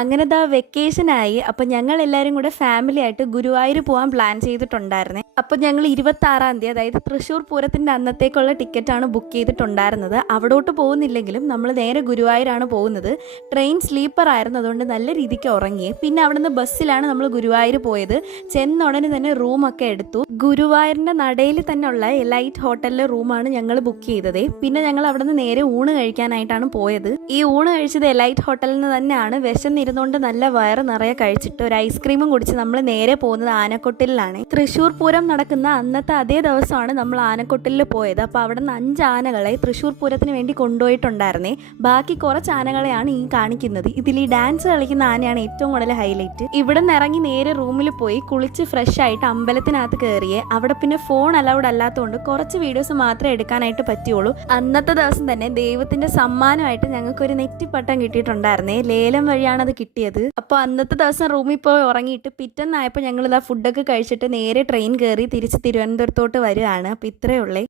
അങ്ങനെ ദാ വെക്കേഷനായി. അപ്പോൾ ഞങ്ങൾ എല്ലാവരും കൂടെ ഫാമിലി ആയിട്ട് ഗുരുവായൂർ പോകാൻ പ്ലാൻ ചെയ്തിട്ടുണ്ടായിരുന്നേ. അപ്പോൾ ഞങ്ങൾ 26-ാം തീയതി, അതായത് തൃശ്ശൂർ പൂരത്തിൻ്റെ അന്നത്തേക്കുള്ള ടിക്കറ്റാണ് ബുക്ക് ചെയ്തിട്ടുണ്ടായിരുന്നത്. അവിടോട്ട് പോകുന്നില്ലെങ്കിലും നമ്മൾ നേരെ ഗുരുവായൂരാണ് പോകുന്നത്. ട്രെയിൻ സ്ലീപ്പർ ആയിരുന്നു, അതുകൊണ്ട് നല്ല രീതിക്ക് ഉറങ്ങി. പിന്നെ അവിടെ നിന്ന് ബസ്സിലാണ് നമ്മൾ ഗുരുവായൂർ പോയത്. ചെന്ന ഉടനെ തന്നെ റൂമൊക്കെ എടുത്തു. ഗുരുവായൂരിൻ്റെ നടയിൽ തന്നെ ഉള്ള എലൈറ്റ് ഹോട്ടലിലെ റൂമാണ് ഞങ്ങൾ ബുക്ക് ചെയ്തത്. പിന്നെ ഞങ്ങൾ അവിടെ നിന്ന് നേരെ ഊണ് കഴിക്കാനായിട്ടാണ് പോയത്. ഈ ഊണ് കഴിച്ചത് എലൈറ്റ് ഹോട്ടലിൽ നിന്ന് തന്നെയാണ്. വിശന്നിരുന്നുകൊണ്ട് നല്ല വയറ് നിറയെ കഴിച്ചിട്ട് ഒരു ഐസ്ക്രീമും കുടിച്ച് നമ്മൾ നേരെ പോകുന്നത് ആനക്കൊട്ടിലാണ്. തൃശ്ശൂർ പൂരം നടക്കുന്ന അന്നത്തെ അതേ ദിവസമാണ് നമ്മൾ ആനക്കൊട്ടിലിൽ പോയത്. അപ്പോൾ അവിടെ നിന്ന് 5 ആനകളെ തൃശ്ശൂർ പൂരത്തിന് വേണ്ടി കൊണ്ടുപോയിട്ടുണ്ടായിരുന്നേ. ബാക്കി കുറച്ച് ആനകളെയാണ് ഈ കാണിക്കുന്നത്. ഇതിൽ ഈ ഡാൻസ് കളിക്കുന്ന ആനയാണ് ഏറ്റവും കൂടുതൽ ഹൈലൈറ്റ്. ഇവിടെ നിന്ന് ഇറങ്ങി നേരെ റൂമിൽ പോയി കുളിച്ച് ഫ്രഷ് ആയിട്ട് അമ്പലത്തിനകത്ത് കയറിയേ. അവിടെ പിന്നെ ഫോൺ അലൗഡ് അല്ലാത്തതുകൊണ്ട് കുറച്ച് വീഡിയോസ് മാത്രമേ എടുക്കാനായിട്ട് പറ്റുള്ളൂ. അന്നത്തെ ദിവസം തന്നെ ദൈവത്തിന്റെ സമ്മാനമായിട്ട് ഞങ്ങൾക്കൊരു നെറ്റിപ്പട്ടം കിട്ടിയിട്ടുണ്ടായിരുന്നേ. ലേലം വഴിയാണ് അത് കിട്ടിയത്. അപ്പോൾ അന്നത്തെ ദിവസം റൂമിൽ പോയി ഉറങ്ങിയിട്ട് പിറ്റേന്നായപ്പോൾ ഞങ്ങൾ ഇതാ ഫുഡൊക്കെ കഴിച്ചിട്ട് നേരെ ട്രെയിൻ കയറി തിരിച്ച് തിരുവനന്തപുരത്തോട്ട് വരികയാണ്. അപ്പോൾ ഇത്രയേ ഉള്ളേ.